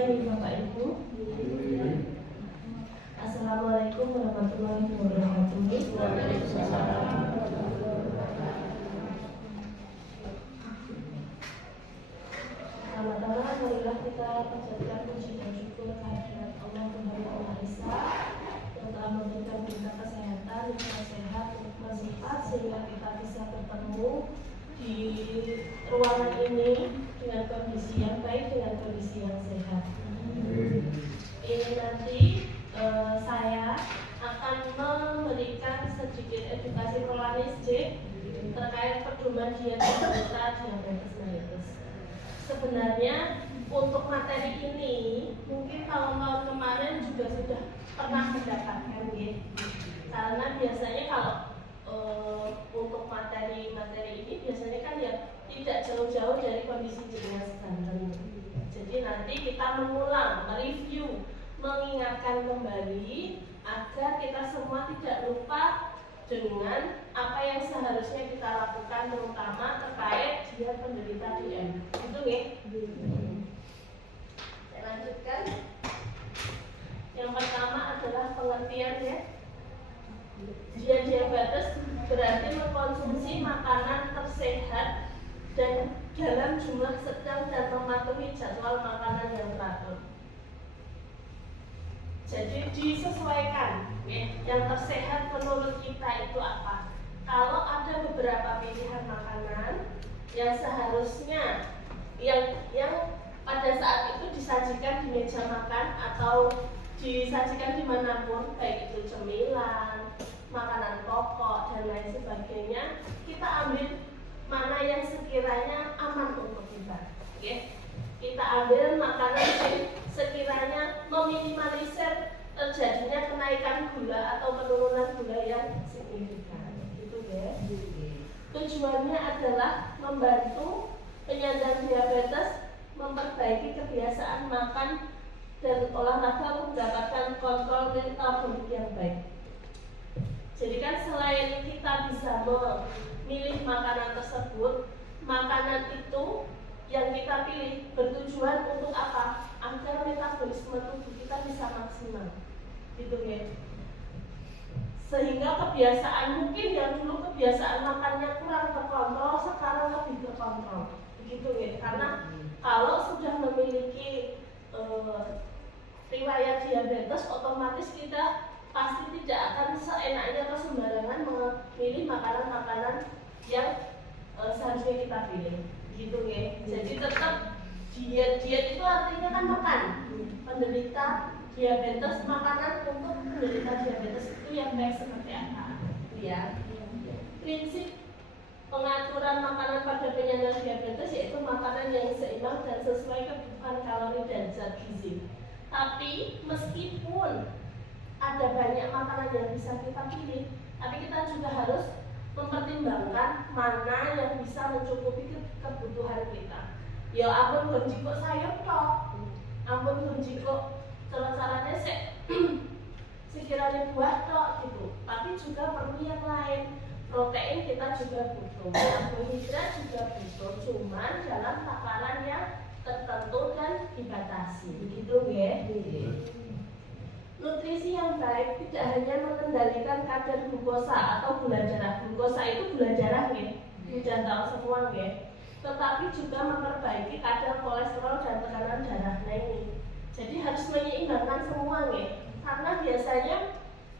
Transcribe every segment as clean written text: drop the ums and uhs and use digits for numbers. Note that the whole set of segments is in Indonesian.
Bapak Ibu, Assalamualaikum warahmatullahi wabarakatuh. Pertama-tama marilah kita panjatkan puji dan syukur kehadirat Allah Tuhan Yang Maha Esa yang telah memberikan kita kesehatan, kita sehat, nikmat sifat sehingga kita bisa bertemu di ruangan ini dengan kondisi yang baik, dengan kondisi yang sehat. Ini nanti saya akan memberikan sedikit edukasi prolanistik terkait pedoman diet kita diabetes mellitus. Sebenarnya untuk materi ini mungkin tahun-tahun kemarin juga sudah pernah mendapatkan ya. Karena biasanya kalau untuk materi ini biasanya kan ya tidak jauh-jauh dari kondisi jenazah Banten. Jadi nanti kita mengulang, mereview, mengingatkan kembali agar kita semua tidak lupa dengan apa yang seharusnya kita lakukan, terutama terkait dia penderita DM. Itu ya. Saya lanjutkan. Yang pertama adalah pengertian ya. Diabetes berarti mengkonsumsi makanan tersehat dan dalam jumlah sedang dan mematuhi jadwal makanan yang teratur. Jadi disesuaikan ya, yang tersehat menurut kita itu apa. Kalau ada beberapa pilihan makanan yang seharusnya yang pada saat itu disajikan di meja makan atau disajikan dimanapun, baik itu cemilan, makanan pokok dan lain sebagainya, kita ambil mana yang sekiranya aman untuk kita. Okay? Kita ambil makanan yang sekiranya meminimalisir terjadinya kenaikan gula atau penurunan gula yang signifikan. Gitu ya. Tujuannya adalah membantu penyandang diabetes memperbaiki kebiasaan makan dan olahraga untuk mendapatkan kontrol metabolik yang baik. Jadi kan selain kita bisa memilih makanan tersebut, makanan itu yang kita pilih bertujuan untuk apa? Agar metabolisme tubuh kita bisa maksimal, gitu ya. Sehingga kebiasaan mungkin yang dulu kebiasaan makannya kurang terkontrol, sekarang lebih terkontrol, begitu ya. Karena kalau sudah memiliki riwayat diabetes, otomatis kita pasti tidak akan seenaknya atau sembarangan memilih makanan-makanan yang seharusnya kita pilih, gitu ya. Jadi tetap diet itu artinya kan makan. Penderita diabetes, makanan untuk penderita diabetes itu yang baik seperti apa? Ya. Prinsip pengaturan makanan pada penyandang diabetes yaitu makanan yang seimbang dan sesuai kebutuhan kalori dan zat gizi. Tapi meskipun ada banyak makanan yang bisa kita pilih, tapi kita juga harus mempertimbangkan mana yang bisa mencukupi kebutuhan kita. Ya ampun gonji kok sayur tok, ampun gonji kok caranya sekiranya buah tok gitu. Tapi juga perlu yang lain. Protein kita juga butuh, karbohidrat juga butuh, cuman dalam takaran yang tertentu dan dibatasi, begitu ya. Nutrisi yang baik tidak hanya mengendalikan kadar glukosa atau gula darah. Glukosa itu gula darah ya, sudah tahu semua ya. Tetapi juga memperbaiki kadar kolesterol dan tekanan darah. Nah ini, jadi harus menyeimbangkan semua ya. Karena biasanya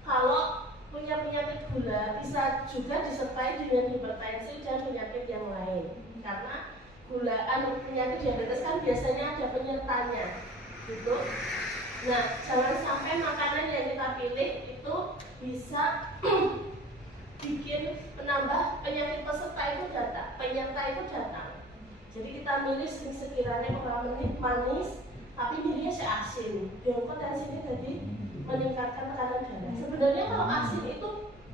kalau punya penyakit gula bisa juga disertai dengan hipertensi dan penyakit yang lain. Karena penyakit diabetes kan biasanya ada penyertanya, gitu. Nah, jangan sampai makanan yang kita pilih itu bisa bikin penambah penyakit penyerta itu datang. Jadi kita milih sekiranya orang manis, tapi milihnya asin. Biar potensinya jadi meningkatkan tekanan darah. Sebenarnya kalau asin itu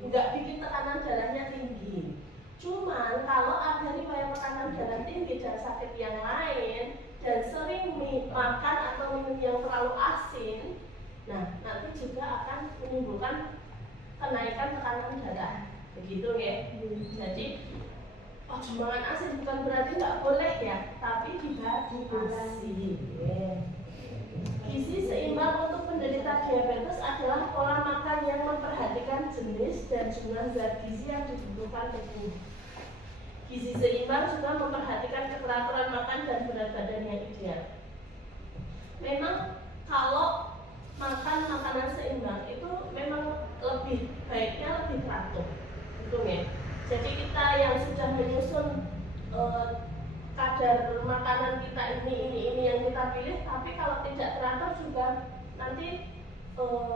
nggak bikin tekanan darahnya tinggi. Cuman kalau ada riwayat tekanan darah tinggi dan sakit yang lain dan sering makan atau minum yang terlalu asin, nah nanti juga akan menimbulkan kenaikan tekanan darah, begitu ya. Jadi makan asin bukan berarti nggak boleh ya, tapi dibatasi. jumlah zat gizi yang dibutuhkan tubuh. Gizi seimbang juga memperhatikan keteraturan makan dan berat badan yang ideal. Memang kalau makan makanan seimbang itu memang lebih baiknya lebih teratur, gitu ya. Jadi kita yang sudah menyusun kadar makanan kita ini yang kita pilih, tapi kalau tidak teratur juga nanti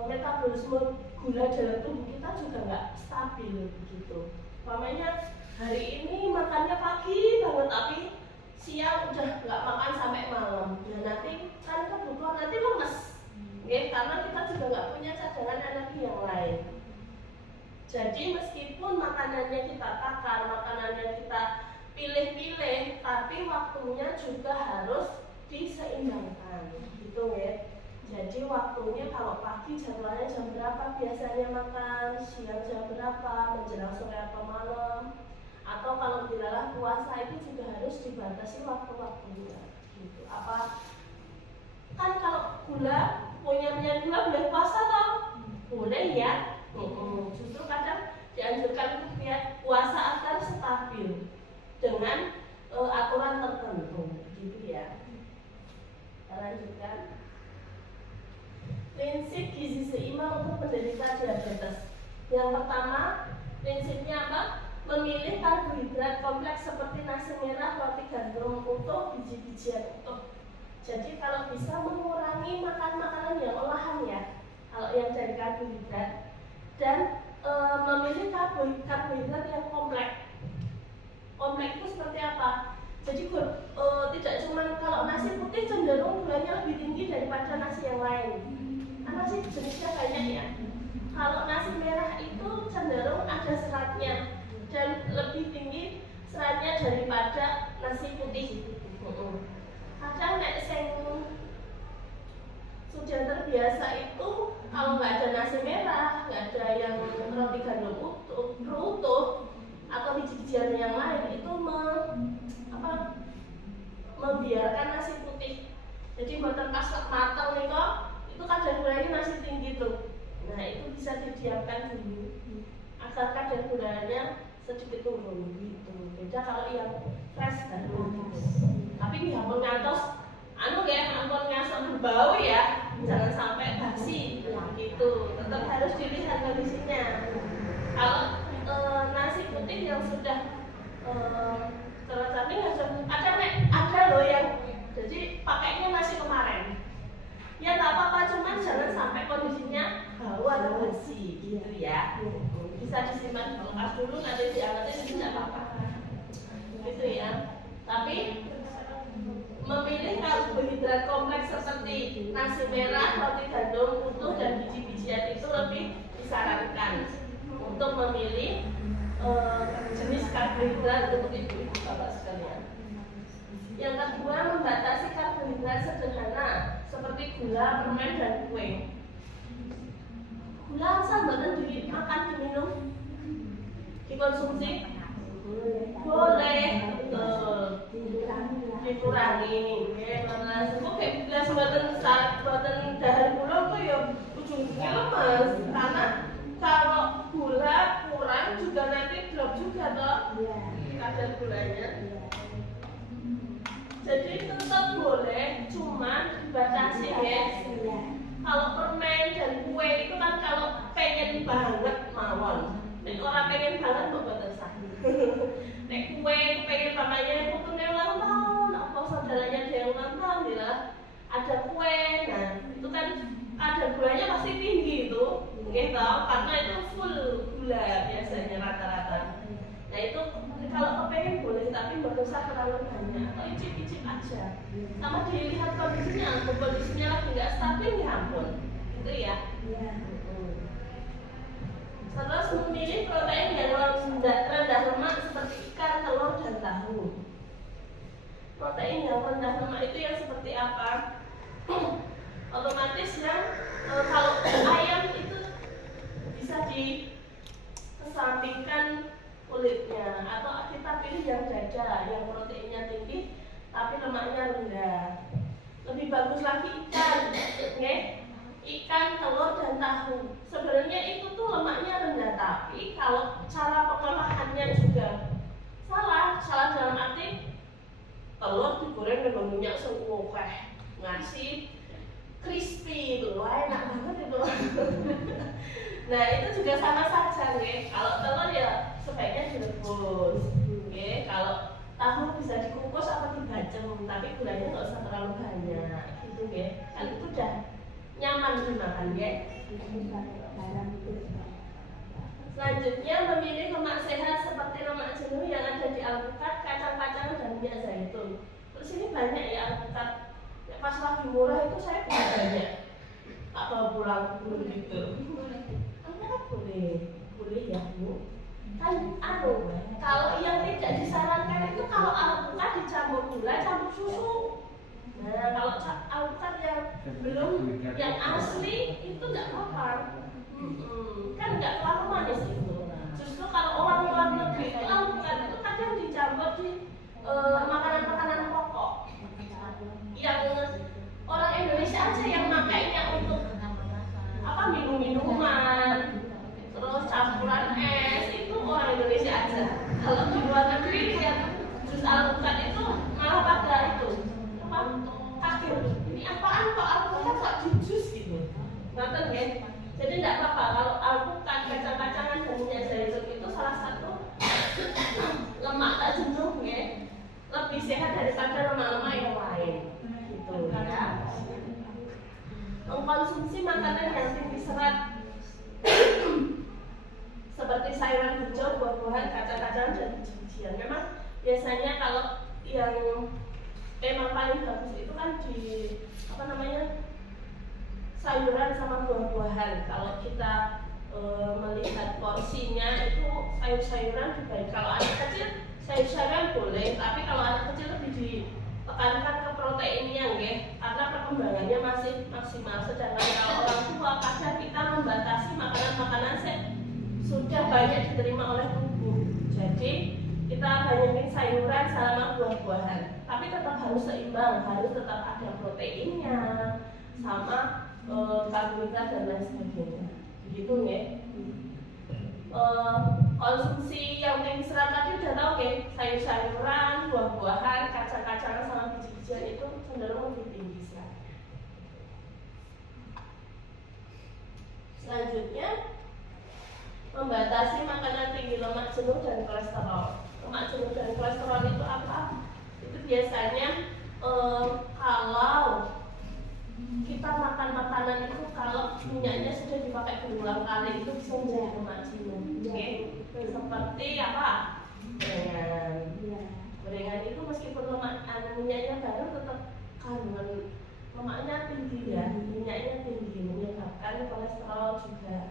metabolisme gula dalam tubuh kita juga nggak stabil begitu. Umpamanya hari ini makannya pagi banget tapi siang udah nggak makan sampai malam, dan nanti kan kebutuhan nanti lemes, ya, karena kita juga nggak punya cadangan energi yang lain. Jadi meskipun makanannya kita takar, makanannya kita pilih-pilih, tapi waktunya juga harus diseimbangkan, gitu ya. Jadi waktunya kalau pagi jadwalnya jam berapa biasanya makan, siang jam berapa, menjelang sore atau malam, atau kalau dilalah puasa itu juga harus dibatasi waktu-waktunya, gitu. Apa kan kalau punya gula boleh puasa toh? Boleh ya. Justru kadang dianjurkan puasa agar stabil dengan aturan tertentu, gitu ya. Kita lanjutkan. Prinsip gizi seimbang untuk penderita diabetes. Yang pertama, prinsipnya apa? Memilih karbohidrat kompleks seperti nasi merah, roti gandum utuh, biji-bijian utuh. Jadi kalau bisa mengurangi makan makanan yang olahan ya, kalau yang dari karbohidrat, dan memilih karbohidrat yang kompleks. Kompleks itu seperti apa? Jadi tidak cuma kalau nasi putih cenderung gulanya lebih tinggi daripada nasi yang lain. Nasi jenisnya banyak ya. Kalau nasi merah itu cenderung ada seratnya dan lebih tinggi seratnya daripada nasi putih. Kadang nek sing sudah terbiasa itu kalau nggak ada nasi merah, nggak ada yang roti gandum utuh atau biji-bijian yang lain itu membiarkan nasi putih. Jadi buatan pas matang nih kok, itu kadar gulanya masih tinggi tuh. Nah itu bisa didiamkan dulu agar kadar gulanya sedikit turun gitu. Beda kalau yang fresh baru gitu. Tapi diampun ngantos ampun ngasok berbau ya, jangan sampai basi gitu. Tetap harus dilihat kondisinya. Kalau nasi putih yang sudah tercamping ada loh yang jadi pakainya nasi kemarin. Ya nggak apa-apa, cuman jangan sampai kondisinya bau atau basi gitu ya. Bisa disimpan di kulkas dulu, nanti diangetin tidak apa-apa gitu ya. Tapi memilih karbohidrat kompleks seperti nasi merah, roti gandum utuh dan biji-bijian itu lebih disarankan untuk memilih jenis karbohidrat untuk ibu-ibu bapak sekalian. Yang kedua, membatasi karbohidrat sederhana seperti gula, permen, dan kue. Gula asal buatan dimakan, diminum, dikonsumsi, boleh, dikurangi. Oke, belas buatan dahar gula tuh ya ujung-ujungnya lemas, karena kalau gula kurang juga nanti drop juga toh kadar gulanya. Jadi tetap boleh, cuma dibatasi ya. Kalau permen dan kue itu kan kalau pengen banget mawon, nek orang pengen banget membuat sahur. Nek kue pengen mamanya putune ulang tahun, apa saudaranya dia ulang tahun, bila ada kue, nah itu kan kadar gulanya pasti tinggi itu, gitu, karena itu full gula biasanya rata-rata. Nah itu kalau kepengen boleh, tapi nggak usah terlalu banyak, atau icip-icip aja. Sama dilihat kondisinya, kondisinya lagi nggak stabil ya ampun, gitu ya. Terus memilih protein yang rendah lemak seperti ikan, telur, dan tahu. Protein yang rendah lemak itu yang seperti apa? Otomatis yang kalau ayam itu bisa dikesampingkan kulitnya, atau kita pilih yang dada yang proteinnya tinggi tapi lemaknya rendah. Lebih bagus lagi ikan, okay? ikan, telur, dan tahu. Sebenarnya itu tuh lemaknya rendah, tapi kalau cara pengolahannya juga salah dalam arti telur digoreng dengan minyak seukuh ngasih crispy itu, wah enak banget itu. Nah itu juga sama saja nih. Kalau telur ya sebaiknya direbus, kalau tahu bisa dikukus atau dibacem, tapi gulanya nggak usah terlalu banyak, gitu kan itu udah nyaman dimakan Selanjutnya memilih lemak sehat seperti lemak jenuh yang ada di alpukat, kacang-kacangan, dan minyak zaitun. Terus ini banyak ya alpukat. Pas lagi murah itu saya punya banyak. Tak bawa pulang dulu gitu. Boleh ya Bu. Kan kalau yang tidak disarankan itu kalau alpukat dicampur gula, campur susu. Nah kalau alpukat yang belum yang asli itu nggak apa-apa. Kan nggak terlalu manis itu. Justru kalau orang luar negeri itu alpukat itu kadang dicampur di makanan-makanan pokok. Yang orang Indonesia aja yang makainya untuk minum-minuman, terus campuran es itu orang Indonesia aja. Kalau di luar negeri yang jus alpukat itu malah pada itu kaget. Ini apaan kok alpukat kok di jus gitu? Ngerti ya? Jadi tidak apa-apa kalau alpukat, kacang-kacangan, dan minyak zaitun itu salah satu lemak tak jenuh lebih sehat daripada lemak-lemak yang lain. Gitu ya. Mengkonsumsi makanan yang tinggi serat seperti sayuran hijau, buah-buahan, kacang-kacangan, dan biji-bijian. Memang biasanya kalau yang memang paling bagus itu kan di sayuran sama buah-buahan. Kalau kita melihat porsinya itu sayur-sayuran dibaik. Kalau anak kecil sayur-sayuran boleh, tapi kalau anak kecil lebih ditekankan ke proteinnya karena perkembangannya masih maksimal. Sedangkan kalau orang tua kadang kita membatasi makanan-makanan sudah banyak diterima oleh tubuh. Jadi kita banyakin sayuran sama buah-buahan, tapi tetap harus seimbang, harus tetap ada proteinnya sama karbohidrat dan lain sebagainya. Begitu ya. Konsumsi yang tinggi serat tadi udah tahu sayur-sayuran, buah-buahan, kacang-kacangan sama biji-bijian itu cenderung lebih tinggi serat. Selanjutnya membatasi makanan tinggi lemak jenuh dan kolesterol. Lemak jenuh dan kolesterol itu apa? Itu biasanya kalau kita makan makanan itu kalau minyaknya sudah dipakai berulang kali itu bisa menjadi lemak jenuh. Seperti apa? Gorengan itu meskipun minyaknya baru tetap kandungan lemaknya tinggi ya, minyaknya tinggi menyebabkan kolesterol juga.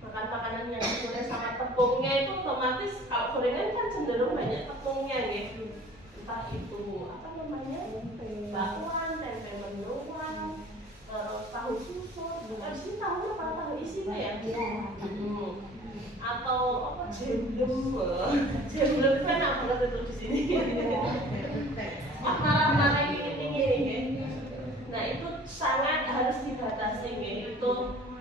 Makan makanan yang digoreng sama tepungnya itu otomatis kalau gorengan kan cenderung banyak tepungnya entah itu bakwan, tempe mendoan, terus tahu susu, bukan sih tahu apa tahu isinya ya? Atau jemblem kan apa itu di sini? Marah-marah ini. Nah itu sangat harus dibatasi itu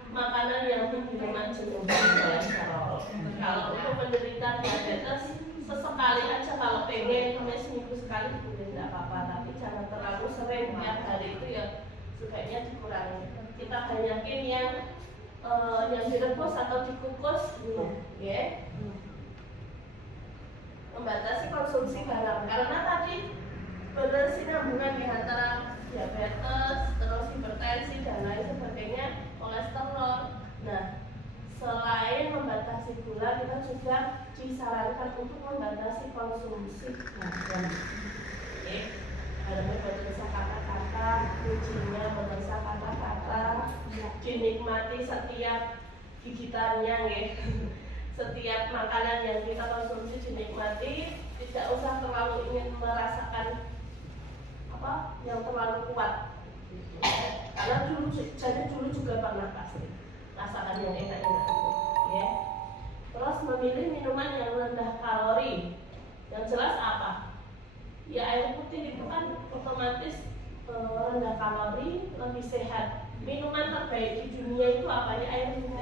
makanan yang tinggi lemak jenuh dan kolesterol. Kalau untuk menderita diabetes sesekali aja kalau pengen seminggu sekali boleh tidak apa-apa, tapi jangan terlalu sering tiap hari itu ya sebaiknya dikurangi. Kita banyakin yang direbus atau dikukus ya. Membatasi konsumsi garam karena tadi berkesinambungan di antara diabetes, terus hipertensi dan lain sebagainya, kolesterol. Nah, selain membatasi gula, kita juga disarankan untuk membatasi konsumsi garam. Garamnya berbeda kata-kata, kuncinya berbeda kata-kata, dinikmati setiap gigitannya Setiap makanan yang kita konsumsi dinikmati, tidak usah terlalu ingin merasakan yang terlalu kuat. Karena dulu juga pernah pasti rasakan yang enak-enak itu. Terus memilih minuman yang rendah kalori. Yang jelas apa? Ya air putih itu kan otomatis rendah kalori, lebih sehat. Minuman terbaik di dunia itu apa ya? Air putih.